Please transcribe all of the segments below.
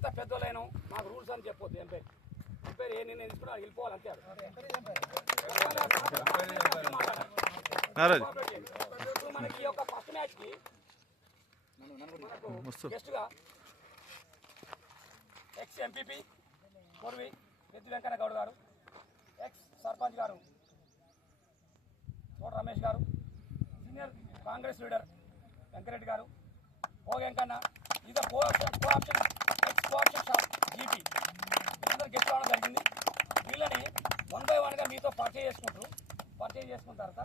మేమంతా పెద్దోళ్ళైనా మాకు రూల్స్ అని చెప్పొద్దు ఏం పేరు? ఏం నిర్ణయం తీసుకున్నా వెళ్ళిపోవాలి అంతే ఇప్పుడు మనకి ఈ యొక్క ఫస్ట్ మ్యాచ్కి వస్తు గెస్ట్గా ఎక్స్ ఎంపీపీ పూర్వి ఎత్తి వెంకన్న గౌడ్ గారు ఎక్స్ సర్పంచ్ గారు తోట రమేష్ గారు సీనియర్ కాంగ్రెస్ లీడర్ వెంకరెడ్డి గారు ఓ వెంకన్న. ఇది co option. Option shop GP. వీళ్ళందరూ గెస్ట్ జరిగింది. వీళ్ళని వన్ బై వన్గా మీతో పరిచయం చేసుకుంటారు పరిచయం చేసుకున్న తర్వాత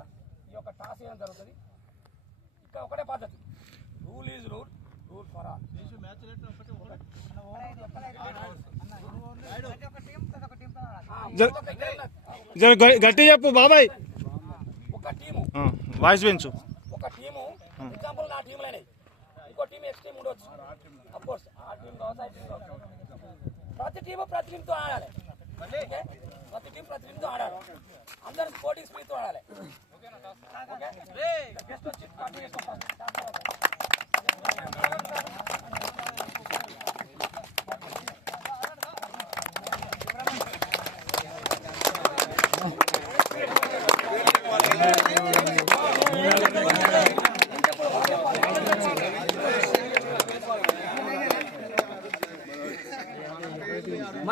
ఈ యొక్క టాస్ వేయడం జరుగుతుంది. ఇక్కడ ఒకటే పద్ధతి. Rule is rule rule for all గట్టి చెప్పు బాబాయ్. ఒక టీము. వాయిస్ పెంచు ఒక టీము. ఎగ్జాంపుల్ నా టీంలో ఇంకో టీం ఎక్స్ టీం ఉండొచ్చు. అఫ్ కోర్స్ ఆ టీం కావచ్చు ఆ టీం కావచ్చు. ప్రతి టీము ప్రతి టీంతో ఆడాలి. ఓకే ప్రతి టీం ప్రతి టీంతో ఆడాలి. అందరూ స్పోర్టింగ్ స్పీడ్తో ఆడాలి. ఓకే గెస్ట్ వచ్చి కంటిన్యూ చేసుకుంటాం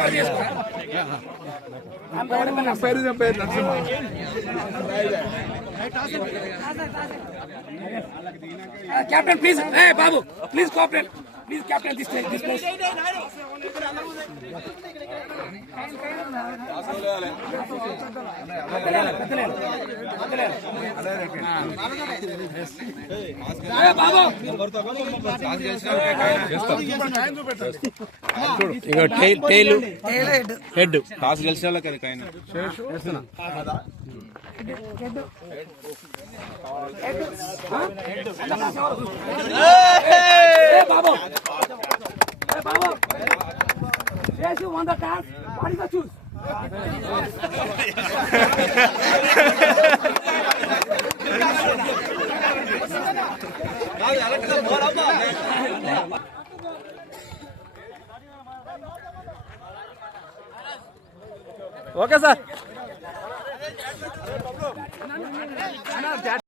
పని చేసుకో captain please. Babu please cooperate. Please captain this this place బాబు ఇక టైల్ హెడ్. టాస్ గెలిచిన వాళ్ళకి అది కైనా Hey, Babu! Hey, Babu! Yes, you won the task. What is the choose? Okay sir